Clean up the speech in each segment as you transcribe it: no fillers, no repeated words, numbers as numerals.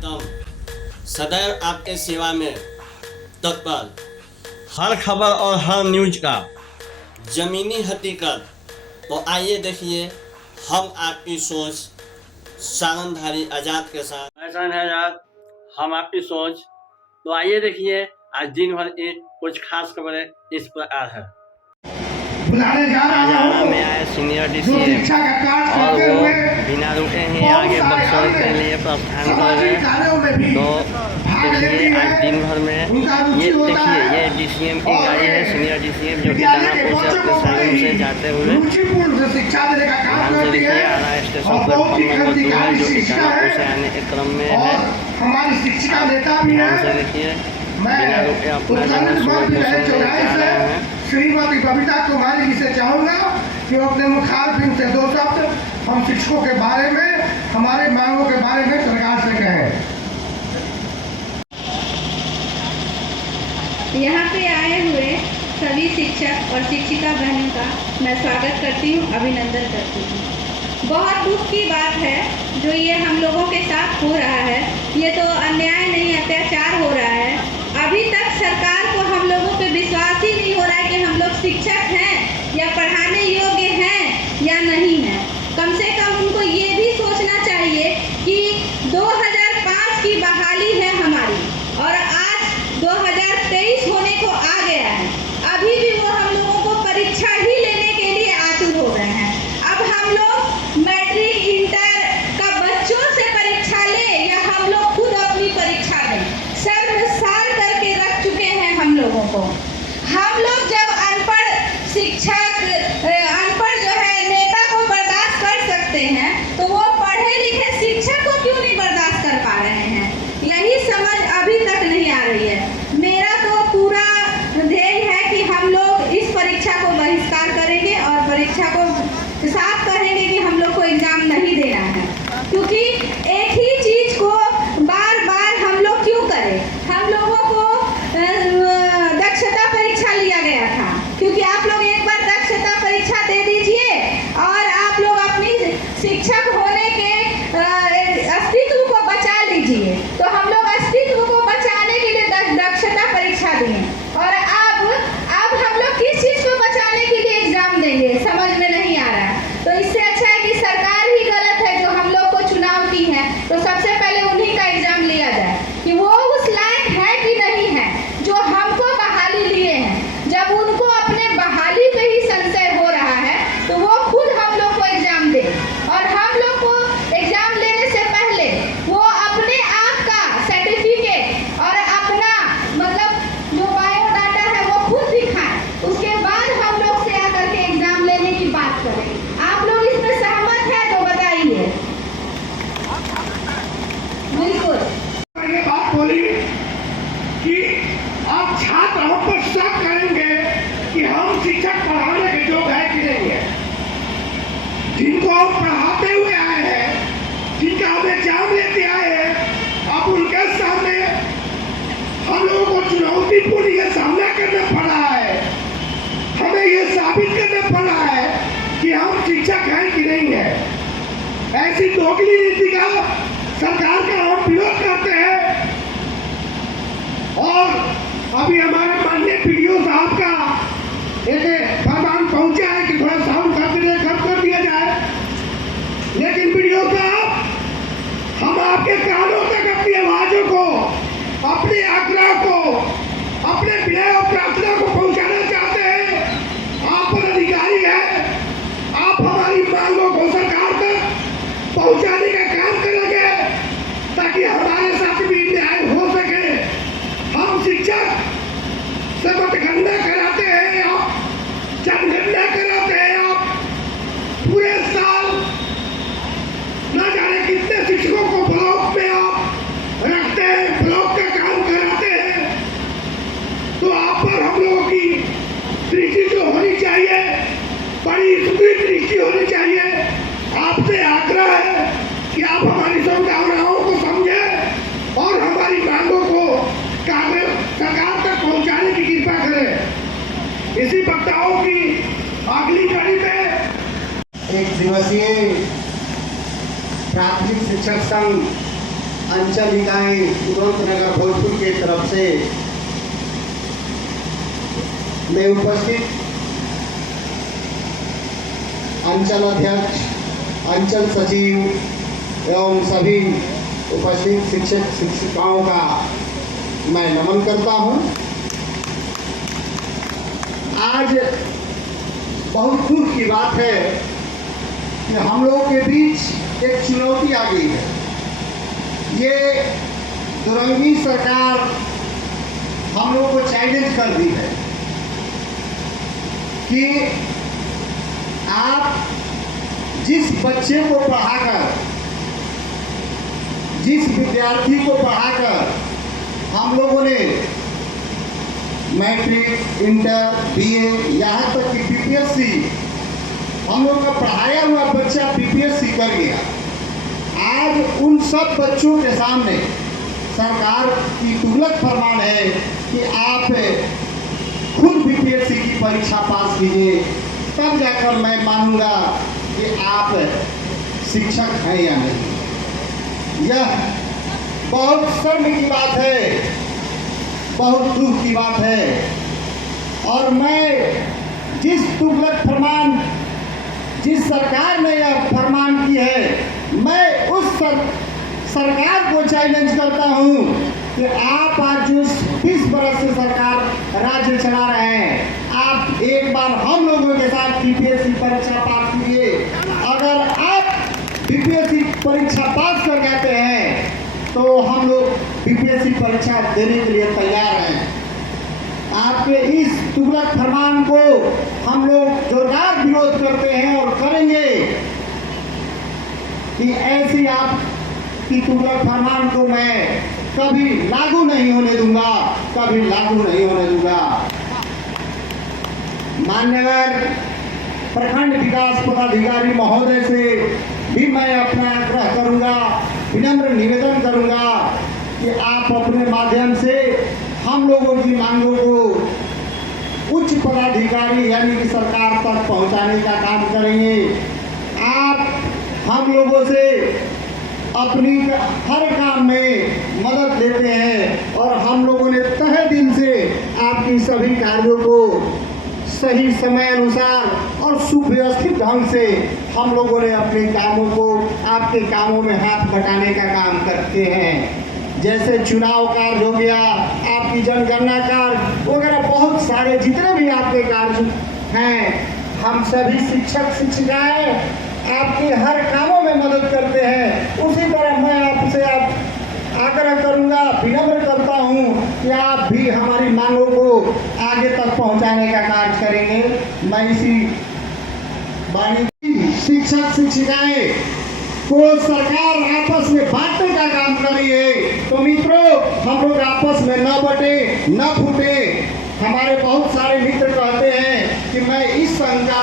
एकदम सदैव आपके सेवा में तत्पर, हर खबर और हर न्यूज का जमीनी हकीकत। तो आइए देखिए हम आपकी सोच सारंगधारी आजाद के साथ। ऐसा है आजाद, हम आपकी सोच। तो आइए देखिए आज दिन भर एक कुछ खास खबरें इस प्रकार है। हरियाणा में आए सीनियर DCM और वो बिना रुके ही आगे बक्सर के लिए प्रस्थान कर गए। तो देखिए आज दिन भर में ये देखिए ये DCM की गाड़ी है, सीनियर DCM, जो कि दानापुर से अपने सैलून से जाते हुए ध्यान से देखिए आरा स्टेशन प्लेटफॉर्म नंबर 2 है, जो कि दानापुर से आने के क्रम में है। ध्यान से देखिए बिना रुके अपना जो जा रहे हैं। श्रीमती बबीता कुमारी जी से चाहूंगा कि वो अपने मुखारबिन से दो शब्द हम शिक्षकों के बारे में, हमारे मांगों के बारे में सरकार से कहें। यहाँ पे आए हुए सभी शिक्षक और शिक्षिका बहनों का मैं स्वागत करती हूँ, अभिनंदन करती हूँ। बहुत दुख की बात है जो ये हम लोगों के साथ हो रहा है। ये तो अन्याय नहीं, अत्याचार हो रहा है। अभी तक सरकार को हम लोगों पे विश्वास ही नहीं हो रहा है कि हम लोग शिक्षक हैं या पढ़ाने योग्य हैं या नहीं हैं। कम से कम उनको ये भी सोचना चाहिए कि 2005 की बहाली है हमारी और आज 2023 होने को आ गया है। अभी भी वो हम लोगों को परीक्षा ही लेने के लिए आतुर हो रहे हैं। अब हम लोग मैट्रिक इंटर का बच्चों से परीक्षा लें या हम लोग खुद अपनी परीक्षा दें, शर्मसार करके रख चुके हैं हम लोगों को। हम लोग जब अनपढ़ शिक्षक, अनपढ़ जो है नेता को बर्दाश्त कर सकते हैं, तो वो पढ़े लिखे शिक्षक को क्यों नहीं बर्दाश्त कर पा रहे हैं? यही समझ अभी तक नहीं आ रही है। मेरा तो पूरा ध्येय है कि हम लोग इस परीक्षा को बहिष्कार करेंगे और परीक्षा को साफ कहेंगे कि हम लोग को एग्जाम नहीं देना है, क्योंकि एक ही चीज को बार बार हम लोग क्यों करें? हम लोगों को दक्षता परीक्षा लिया गया था, क्योंकि आप लोग एक बार दक्षता परीक्षा दे दीजिए और आप लोग अपनी शिक्षक होने के अस्तित्व को बचा लीजिए। तो हम लोग अस्तित्व को बचाने के लिए दक्षता परीक्षा दिए और अब हम लोग किस चीज को बचाने के लिए एग्जाम देंगे, समझ में नहीं आ रहा है। तो इससे अच्छा है कि सरकार ही गलत है जो हम लोग को चुनाव की है, तो सबसे पहले उन्हीं का एग्जाम लिया जाए कि वो उस लायक है कि नहीं है जो हमको बहाली लिए हैं। जब उनको अपने बहाली पे ही संशय हो रहा है तो वो खुद हम लोग को एग्जाम दे और हम लोग को एग्जाम लेने से पहले वो अपने आप का सर्टिफिकेट और अपना मतलब जो बायोडाटा है वो खुद दिखाएं, उसके बाद हम लोग से आकर के एग्जाम लेने की बात करें। आप लोग इसमें सहमत है तो बताइए। बिल्कुल ये बात बोली कि आप छात्र हम पर शक करेंगे कि हम शिक्षक पढ़ाने के योग्य है कि नहीं है। जिनको हम पढ़ाते हुए आए हैं, जिनका हम एग्जाम लेते आए हैं, अब उनके सामने हम लोगों को चुनौतीपूर्ण ये सामना करना पड़ रहा है। हमें ये साबित करना पड़ रहा है कि हम शिक्षक हैं कि नहीं है। ऐसी दोगली नीति का सरकार का हम विरोध करते हैं। और अभी हमारे माननीय PDO साहब का एक फरमान पहुंचा है कि थोड़ा साउंड कम कर दिया जाए, लेकिन PDO साहब हम आपके कानों तक अपनी आवाजों को, अपने आग्रह को, अपने विनय और प्रार्थना को पहुंचाना चाहते हैं। आप पर अधिकारी है, आप हमारी मांगों को सरकार तक पहुंचाने का काम करेंगे ताकि हमारे साथ भी न्याय हो सके। हम शिक्षक से मतगणना कराते हैं, आप जनगणना कराते हैं, आप पूरे साल न जाने कितने शिक्षकों को ब्लॉक में आप रखते हैं, ब्लॉक का काम कराते हैं। तो आप पर हम लोगों की दृष्टि जो होनी चाहिए, बड़ी सुदृढ़ दृष्टि होनी चाहिए। आपसे आग्रह है कि आप हमारी संभावनाओं को समझें और हमारी मांगों को सरकार तक पहुंचाने की कृपा करें। इसी वक्ताओं की अगली कड़ी में एक दिवसीय प्राथमिक शिक्षक संघ अंचल इकाई तुरंत नगर भोजपुर की तरफ से मैं उपस्थित अंचल अध्यक्ष, अंचल सचिव एवं सभी उपस्थित शिक्षक शिक्षिकाओं का मैं नमन करता हूं। आज बहुत दुख की बात है कि हम लोगों के बीच एक चुनौती आ गई है। ये दुरंगी सरकार हम लोगों को चैलेंज कर दी है कि आप जिस बच्चे को पढ़ाकर, जिस विद्यार्थी को पढ़ाकर हम लोगों ने मैट्रिक, इंटर, बीए, यहाँ तक कि बीपीएससी, हम लोग का पढ़ाया हुआ बच्चा बीपीएससी कर गया। आज उन सब बच्चों के सामने सरकार की तुगलक फरमान है कि आप खुद बीपीएससी की परीक्षा पास कीजिए, तब जाकर मैं मानूंगा कि आप शिक्षक हैं या नहीं। यह बहुत शर्म की बात है, बहुत दुख की बात है। और मैं जिस तुगलक फरमान, जिस सरकार ने यह फरमान की है, मैं उस सरकार को चैलेंज करता हूं कि आप आज जो 20 बरस से सरकार राज्य चला रहे हैं, आप एक बार हम लोगों के साथ बीपीएससी परीक्षा पास कीजिए। अगर आप बीपीएससी परीक्षा पास कर जाते हैं तो हम लोग बीपीएससी परीक्षा देने के लिए तैयार हैं। आपके इस तुगलक फरमान को हम लोग जोरदार विरोध करते हैं और करेंगे कि ऐसी आपकी तुगलक फरमान को मैं कभी लागू नहीं होने दूंगा, कभी लागू नहीं होने दूंगा। मान्यवर प्रखंड विकास पदाधिकारी महोदय से भी मैं अपना आग्रह करूंगा, विनम्र निवेदन करूंगा कि आप अपने माध्यम से हम लोगों की मांगों को उच्च पदाधिकारी यानी कि सरकार तक पहुंचाने का काम करेंगे। आप हम लोगों से अपनी हर काम में मदद लेते हैं और हम लोगों ने तहे दिल से आपकी सभी कार्यों को सही समय अनुसार और सुव्यवस्थित ढंग से हम लोगों ने अपने कामों को आपके कामों में हाथ बटाने का काम करते हैं। जैसे चुनाव कार्य हो गया, आपकी जनगणना कार्य वगैरह, बहुत सारे जितने भी आपके कार्य हैं, हम सभी शिक्षक शिक्षिकाएं आपके हर कामों में मदद करते हैं। उसी तरह मैं आपसे आग्रह करूंगा, विनम्र करता हूं कि आप भी हमारी मांगों को आगे तक पहुंचाने का कार्य करेंगे। मैं इसी वाणी शिक्षक शिक्षिकाएं को सरकार आपस में बांटने का काम कर रही है। तो मित्रों, हम लोग आपस में न बटे, न फूटे। हमारे बहुत सारे मित्र कहते हैं कि मैं इस संघ का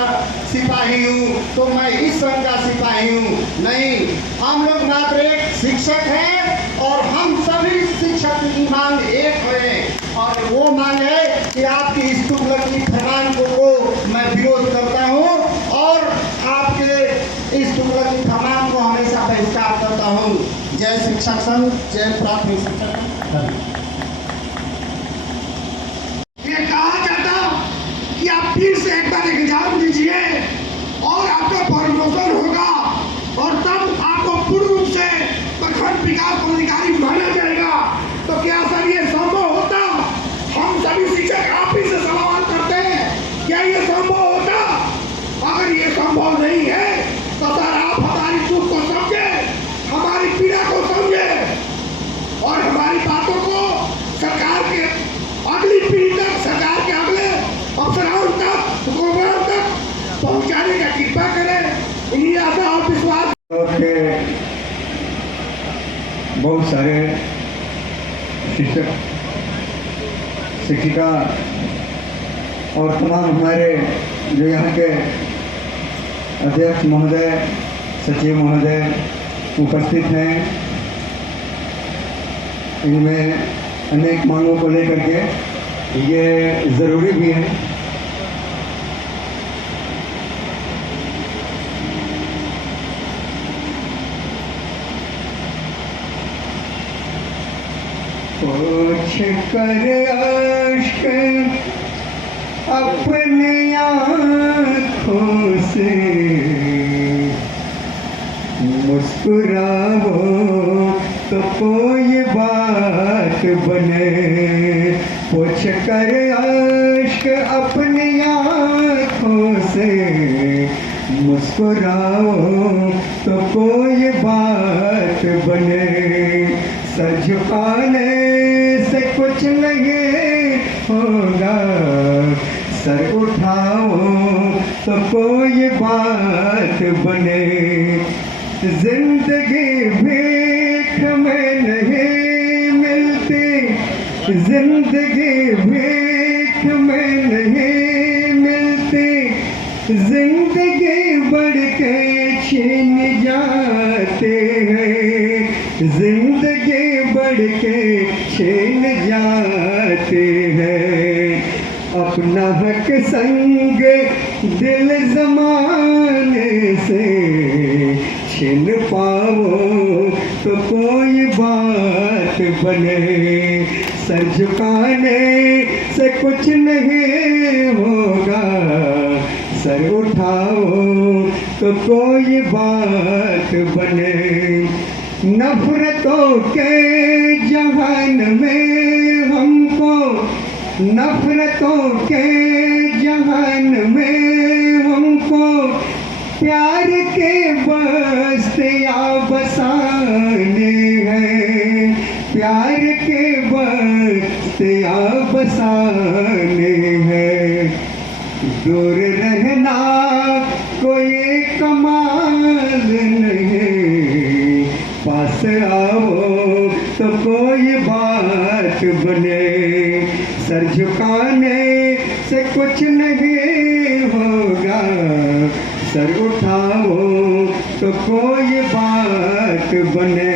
सिपाही हूँ, तो मैं इस संघ का सिपाही हूँ। नहीं, हम लोग मात्र एक शिक्षक हैं और हम सभी शिक्षक की मांग एक है, और वो मांग है कि आपकी इस तुगलकी फरमान को मैं विरोध करता हूँ और आपके इस तुगलकी फरमान को हमेशा बहिष्कार करता हूँ। जय शिक्षक संघ, जय प्राथमिक शिक्षक। ये कहा जाता कि आप फिर से एक बार एग्जाम दीजिए और आपका प्रमोशन होगा और तब आपको पूर्ण रूप से प्रखंड विकास पदाधिकारी माना जाएगा। तो क्या सर ये संभव होता? हम सभी शिक्षक आप ही से सवाल करते हैं, क्या ये संभव होता? अगर ये संभव नहीं है तो सर आप हमारी दुख को समझे, हमारी पीड़ा को समझे और हमारी बातों को सरकार के अगली पीढ़ी तक, सरकार के अगले अफसरान तक, हुक्मरान तक पहुंचाने का कृपा करें। इन्हीं आशा और विश्वास के बहुत सारे शिक्षक शिक्षिका और तमाम हमारे जो यहाँ के अध्यक्ष महोदय, सचिव महोदय उपस्थित हैं। इनमें अनेक मांगों को लेकर के ये ज़रूरी भी है पोंछ कर अश्क अपने आँखों से मुस्कुराओ तो कोई बात बने। पोंछ कर अश्क अपनी आँखों से मुस्कुराओ तो कोई बात बने। सर झुकाने से कुछ नहीं होगा, सर उठाओ तो कोई बात बने। जिंदगी भीख में नहीं मिलती, जिंदगी भीख में नहीं मिलती, जिंदगी बढ़ के छीन जाते हैं, जिंदगी बढ़ के छीन जाते हैं। अपना हक संग दिल जमाने से छीन पाओ तो कोई बात बने। सर झुकाने से कुछ नहीं होगा, सर उठाओ तो कोई बात बने। नफरतों के जहान में हमको, नफरतों के जहान में हमको प्यार के बस्तियाँ बसाने हैं, प्यार के बस्तियाँ बसाने हैं। दूर रहना कोई कमाल नहीं, पास आओ तो कोई बात बने। सर झुकाने से कुछ नहीं होगा, सर उठाओ तो कोई बात बने।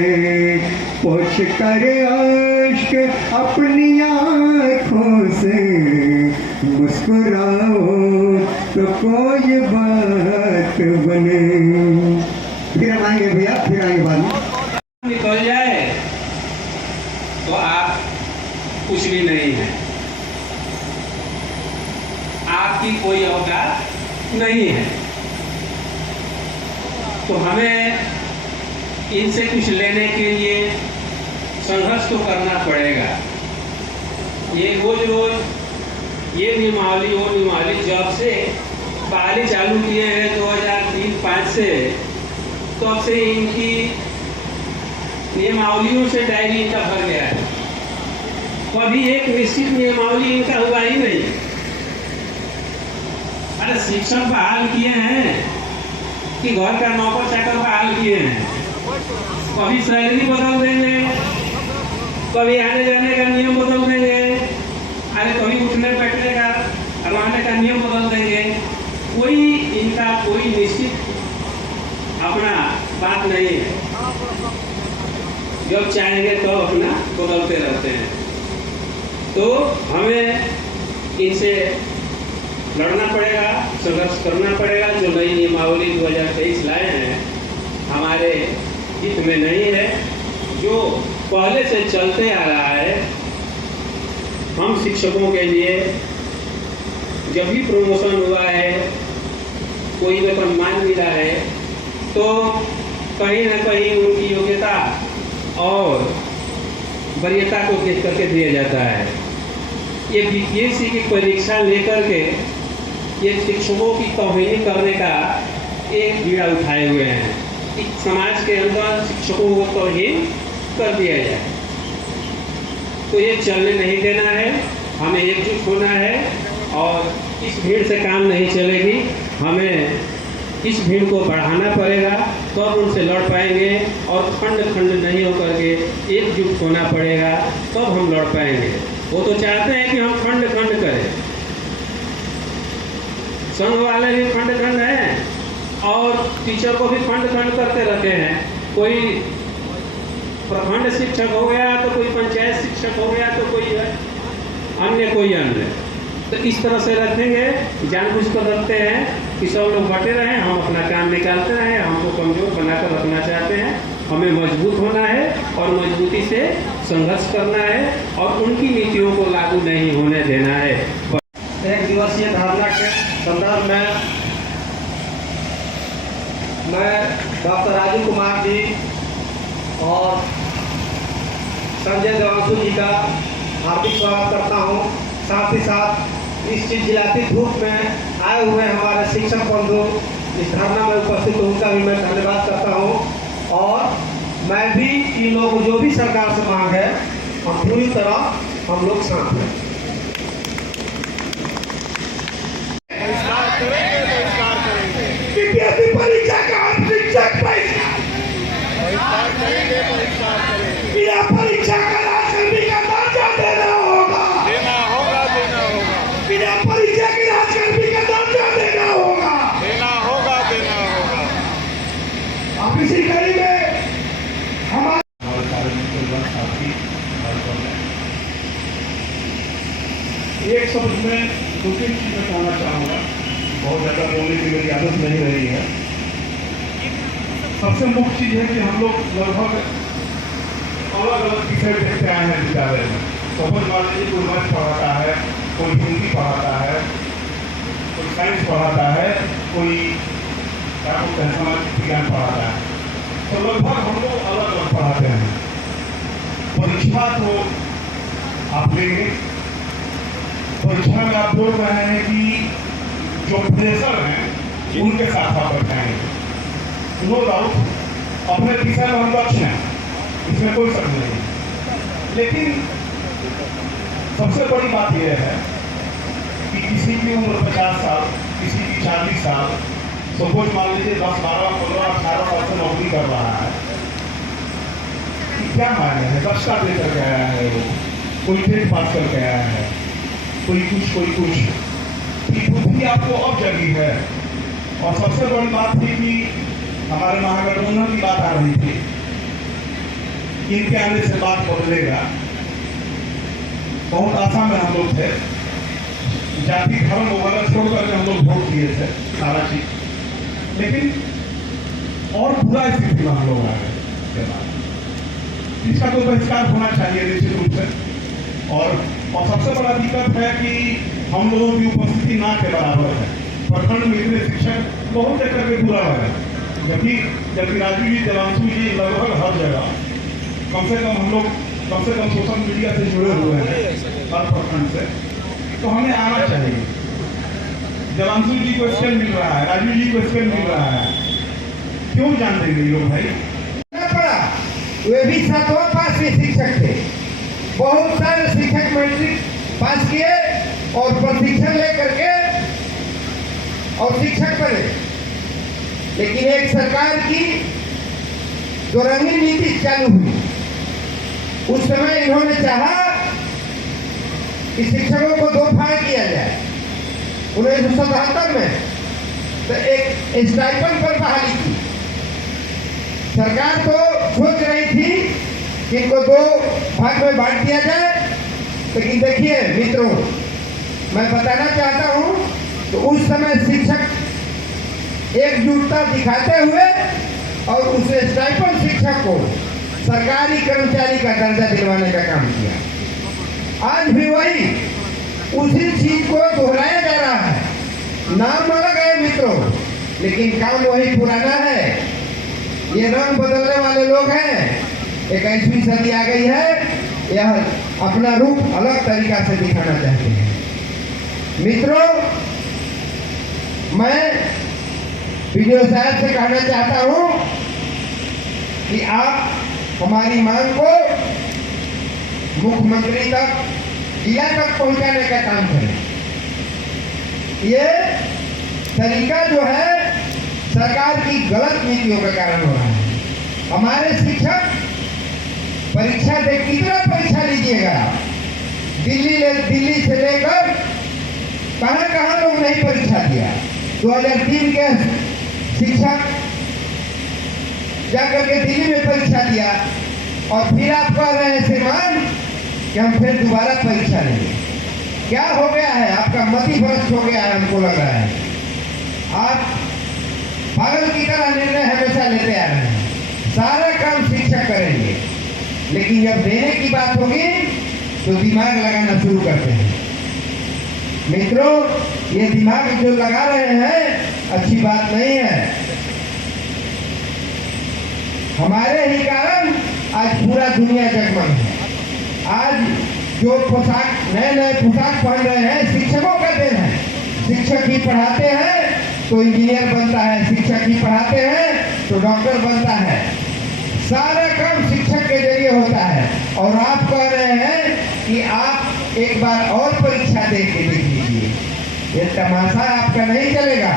पोंछ कर अश्क अपनी आँखों से मुस्कुराओ तो कोई बात बने। फिर हम आएंगे भैया, फिर आएंगे बाद में। निकल जाए तो आप कुछ भी नहीं है, आपकी कोई औकात नहीं है। तो हमें इनसे कुछ लेने के लिए संघर्ष तो करना पड़ेगा। ये रोज रोज ये नियमावली वो नियमावली जब से बहाली चालू किए हैं 2003-05 से, तब से इनकी नियमावलियों से डायरी इनका भर गया है। कभी एक निश्चित नियमावली इनका हुआ ही नहीं। अरे शिक्षक बहाल किए हैं कि घर का नौकर चाकर बहाल किए हैं, कभी सैलरी बदल देंगे, कभी आने जाने का नियम बदल देंगे, अरे कभी उठने बैठने का रहने का नियम बदल देंगे। कोई इनका कोई निश्चित अपना बात नहीं है, जब चाहेंगे तो अपना बदलते रहते हैं। तो हमें इनसे लड़ना पड़ेगा, संघर्ष करना पड़ेगा। जो नई नियमावली 2023 लाए हैं हमारे हित में नहीं है, जो पहले से चलते आ रहा है। हम शिक्षकों के लिए जब भी प्रमोशन हुआ है, कोई वेतन मान मिला है, तो कहीं ना कहीं उनकी योग्यता और वरीयता को देख करके दिया जाता है। ये बीपीएससी की परीक्षा लेकर के ये शिक्षकों की तौहीन करने का एक बीड़ा उठाए हुए हैं कि समाज के अंदर शिक्षकों को तौहीन कर दिया जाए। तो ये चलने नहीं देना है, हमें एकजुट होना है और इस भीड़ से काम नहीं चलेगी। हमें इस भीड़ को बढ़ाना पड़ेगा, तब तो उनसे लड़ पाएंगे और खंड खंड नहीं होकर के एकजुट होना पड़ेगा, तब हम लड़ पाएंगे। वो तो चाहते हैं कि हम खंड खंड करें, संघ वाले भी खंड खंड हैं और टीचर को भी खंड खंड करते रहते हैं। कोई प्रखंड शिक्षक हो गया तो कोई पंचायत शिक्षक हो गया तो कोई अन्य। तो इस तरह से रखेंगे, जानबूझ कर रखते हैं कि सब लोग बटे रहें, हम अपना काम निकालते रहें। हमको कमजोर बनाकर रखना चाहते हैं, हमें मजबूत होना है और मजबूती से संघर्ष करना है और उनकी नीतियों को लागू नहीं होने देना है। एक दिवसीय धरना के संदर्भ में मैं डॉक्टर राजीव कुमार जी और संजय देवांशु जी का हार्दिक स्वागत करता हूं। साथ ही साथ इस चिलचिलाती धूप में आए हुए हमारे शिक्षक बंधु इस धरना में उपस्थित उनका भी मैं धन्यवाद करता हूं। और मैं भी इन लोगों को जो भी सरकार से मांग है हम पूरी तरह हम लोग साथ हैं। बीपीएससी परीक्षा का हम शिक्षक बिना परीक्षा का राजकर्मी का दर्जा देना होगा। बिना परीक्षा के राजकर्मी का दर्जा देना होगा। आप इसी कड़ी में हमारे एक शब्द में दो तीन चीजें कहना चाहूँगा। बहुत ज़्यादा बोलने की मेरी आदत नहीं रही है। सबसे मुख्य चीज़ है कि हम लोग लगभग अलग अलग विषय देखते आए हैं विद्यालय में। समझ मान लीजिए कोई मैथ पढ़ाता है, कोई हिंदी पढ़ाता है, कोई साइंस पढ़ाता है, कोई क्या बोलते हैं सामाजिक विज्ञान पढ़ाता है। तो लगभग हम लोग अलग अलग पढ़ाते हैं। परीक्षा तो आप लेंगे, परीक्षा में आप बोल रहे हैं कि जो प्रेशर हैं उनके साथ आप बैठाएंगे। नो डाउट अपने विषय में हम दक्ष हैं, इसमें कोई शक नहीं है। लेकिन सबसे बड़ी बात यह है कि किसी की उम्र 50 साल, किसी की 40 साल, सपोज मान लीजिए 10, 12, 15, 18 साल से नौकरी कर रहा है। क्या मायने है? दक्षता देकर गया है वो, कोई टेट पास कर गया है, कोई कुछ बुद्धि आपको अब जगी है। और सबसे बड़ी बात थी कि हमारे महागठबंधन की बात आ रही थी, इनके आने से बात बदलेगा। बहुत आशा में हम लोग थे, जाति धर्म वगैरह छोड़ करके हम लोग वोट दिए थे सारा चीज। लेकिन और बुरा स्थिति में हम लोग आ गए। इसका तो बहिष्कार होना चाहिए निश्चित रूप से। और सबसे बड़ा दिक्कत है कि हम लोगों की उपस्थिति ना के बराबर है। प्रखंड में इतने शिक्षक बहुत जगह पे बुरा है, जबकि राजीव जी, देवांशु जी लगभग हर जगह कम से कम हम लोग सोशल मीडिया से जुड़े हुए हैं हर प्रखंड से। तो हमें आना चाहिए। देवांशु जी को स्केल मिल रहा है, राजीव जी को स्केल मिल रहा है, क्यों जान देंगे लोग भाई? वे भी 7वां पास के शिक्षक थे। बहुत सारे शिक्षक मैट्रिक पास किए और प्रशिक्षण लेकर के और शिक्षक बने। लेकिन एक सरकार की जो रंगीन नीति चालू हुई, उस समय इन्होंने चाहा कि शिक्षकों को 2 फाड़ किया जाए। 1977 में तो एक स्टाइपेंड पर बहाली की। सरकार तो सोच रही थी कि इनको 2 भाग में बांट दिया जाए। लेकिन देखिए मित्रों, मैं बताना चाहता हूं तो उस समय शिक्षक एकजुटता दिखाते हुए और उस स्टाइपेंड शिक्षक को सरकारी कर्मचारी का दर्जा दिलवाने का काम किया। आज भी वही उसी चीज को दोहराया जा रहा है। नाम अलग है मित्रों, लेकिन काम वही पुराना है। ये रंग बदलने वाले लोग हैं। 21वीं सदी आ गई है, यह अपना रूप अलग तरीका से दिखाना चाहते हैं। मित्रों, मैं वीडियो साहब से कहना चाहता हूं कि आप हमारी मांग को मुख्यमंत्री तक, जिला तक पहुंचाने का काम करें। ये तरीका जो है सरकार की गलत नीतियों के कारण हो रहा है। हमारे शिक्षक परीक्षा दे, कितना परीक्षा लीजिएगा, दिल्ली से लेकर कहां लोग नहीं परीक्षा दिया। 2003 के शिक्षक जाकर के दिल्ली में परीक्षा दिया और फिर आप कह रहे हैं श्रीमान कि हम फिर दोबारा परीक्षा लेंगे। क्या हो गया है? आपका मति भ्रष्ट हो गया है, हमको लग रहा है। आप पागल की तरह निर्णय हमेशा लेते आ रहे हैं। सारा काम शिक्षक करेंगे, लेकिन जब देने की बात होगी तो दिमाग लगाना शुरू करते हैं। मित्रों, ये दिमाग जो लगा रहे हैं अच्छी बात नहीं है। हमारे ही कारण आज पूरा दुनिया जगमग है। आज जो पोशाक नए नए पोशाक पहन रहे हैं शिक्षकों का देन है। शिक्षक ही पढ़ाते हैं तो इंजीनियर बनता है, शिक्षक ही पढ़ाते हैं तो डॉक्टर बनता है। सारा काम शिक्षक के जरिए होता है। और आप कह रहे हैं कि आप एक बार और परीक्षा दे के देख लीजिए। ये तमाशा आपका नहीं चलेगा।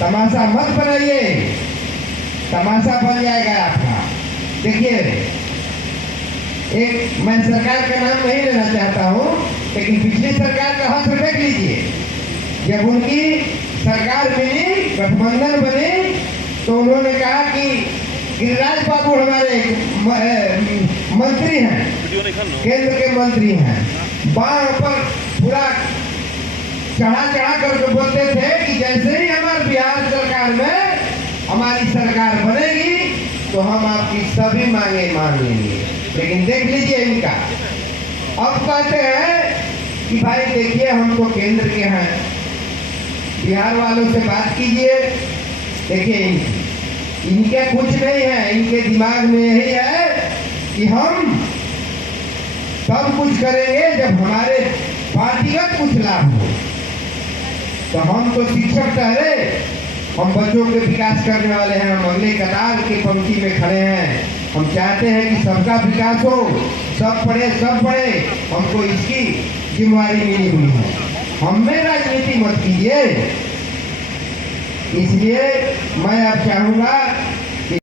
तमाशा मत बनाइए, तमाशा बन जाएगा आपका। देखिए, एक मैं सरकार का नाम नहीं लेना चाहता हूँ, लेकिन पिछली सरकार का हाथ देख लीजिए। जब उनकी सरकार मिली, गठबंधन बनी, तो उन्होंने कहा कि गिरिराज बाबू हमारे मंत्री हैं, केंद्र के मंत्री हैं। बाढ़ पर पूरा चढ़ा करके बोलते थे कि जैसे ही हमारे बिहार सरकार में हमारी सरकार बनेगी तो हम आपकी सभी मांगे मान लेंगे। लेकिन देख लीजिए इनका, अब कहते हैं कि भाई देखिए हम तो केंद्र के हैं, बिहार वालों से बात कीजिए। देखिए इनके कुछ नहीं है, इनके दिमाग में यही है कि हम सब कुछ करेंगे जब हमारे पार्टीगत कुछ लाभ हो। तो हम तो शिक्षक ठहरे, हम बच्चों के विकास करने वाले हैं, हम अगले कतार के पंक्ति में खड़े हैं। हम चाहते हैं कि सबका विकास हो, सब पढ़े। हमको इसकी जिम्मेदारी मिली हुई है। हमें राजनीति मत कीजिए। इसलिए मैं अब चाहूँगा कि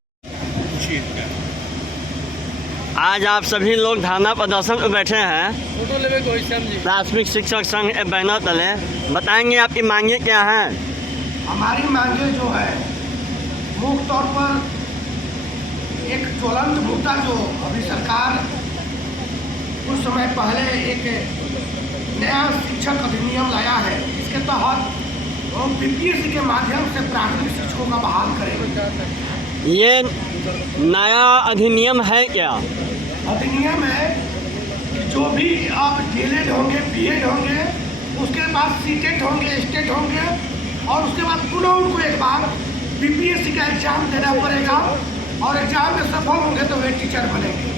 आज आप सभी लोग धरना प्रदर्शन में बैठे हैं प्राथमिक शिक्षक संघ बैनर तले। बताएंगे आपकी मांगे क्या हैं? हमारी मांगे जो है मुख्य तौर पर एक ज्वलंत मुद्दा जो अभी सरकार कुछ समय पहले एक नया शिक्षक अधिनियम लाया है, इसके तहत वो बीपीएससी के माध्यम से प्राथमिक शिक्षकों का बहाल करेंगे। ये नया अधिनियम है क्या? अधिनियम है कि जो भी आप डीएलएड होंगे, बीएड होंगे, उसके बाद सीटेट होंगे, स्टेट होंगे, और उसके बाद पुनः उनको एक बार बीपीएससी का एग्जाम देना पड़ेगा और एग्जाम में सफल होंगे तो वे टीचर बनेंगे।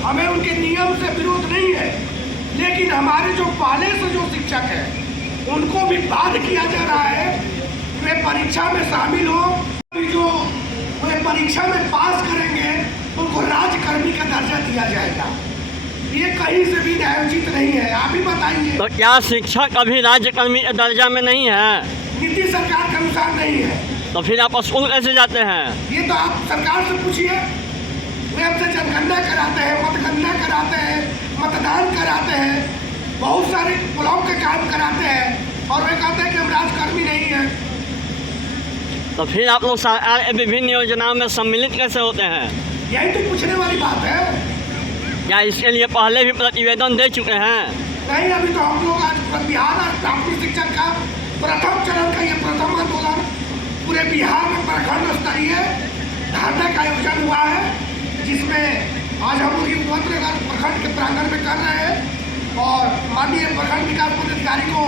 हमें उनके नियम से विरोध नहीं है, लेकिन हमारे जो पहले से जो शिक्षक हैं उनको भी बाध्य किया जा रहा है कि वे परीक्षा में शामिल हो। जो वे परीक्षा में पास करेंगे उनको राज्यकर्मी का दर्जा दिया जाएगा। ये कहीं से भी न्यायोचित नहीं है। आप ही बताइए। तो क्या शिक्षक अभी राज्यकर्मी के दर्जा में नहीं है? नीति सरकार के अनुसार नहीं है। तो फिर आप स्कूल कैसे जाते हैं? ये तो आप सरकार से पूछिए। वे हमसे जनगणना कराते हैं, मतगणना कराते हैं, मतदान कराते हैं, बहुत सारे ब्लॉक के काम कराते हैं, और वे कहते हैं कि हम राजकर्मी नहीं हैं। तो फिर आप लोग सरकार के विभिन्न योजनाओं में सम्मिलित कैसे होते हैं? यही तो पूछने वाली बात है। क्या इसके लिए पहले भी प्रतिवेदन दे चुके हैं? नहीं, अभी तो हम लोग आज बिहार और प्राथमिक शिक्षक का प्रथम चरण का ये प्रथम आंदोलन पूरे बिहार में प्रखंड स्तरीय धरना का आयोजन हुआ है, जिसमें आज हम लोग उपद्रव प्रखंड के प्रांगण में कर रहे हैं और माननीय प्रखंड विकास पदाधिकारी को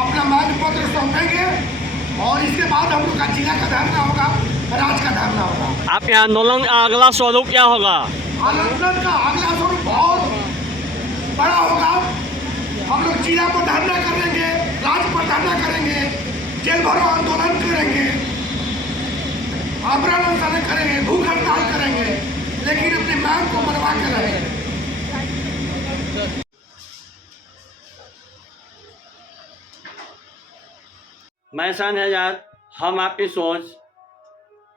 अपना मांग पत्र सौंपेंगे और इसके बाद हम लोग का जिला का धरना होगा, राज्य का धरना होगा। आपके आंदोलन का अगला स्वरूप क्या होगा? आंदोलन का अगला स्वरूप बहुत बड़ा होगा। हम लोग जिला पर धरना करेंगे, राज्य पर धरना करेंगे, जेल भरो आंदोलन करेंगे, आमरण अनशन करेंगे, भूख हड़ताल करेंगे, लेकिन अपनी मांग को मनवा के रहेंगे। मैं शानहजार, हम आपकी सोच,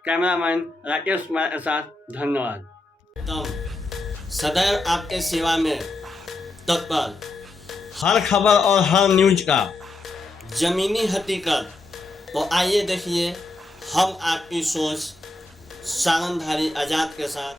कैमरामैन राकेश कुमार के साथ, धन्यवाद। तो सदैव आपके सेवा में तत्पर, हर खबर और हर न्यूज का जमीनी हकीकत। तो आइए देखिए हम आपकी सोच, शानधारी आज़ाद के साथ।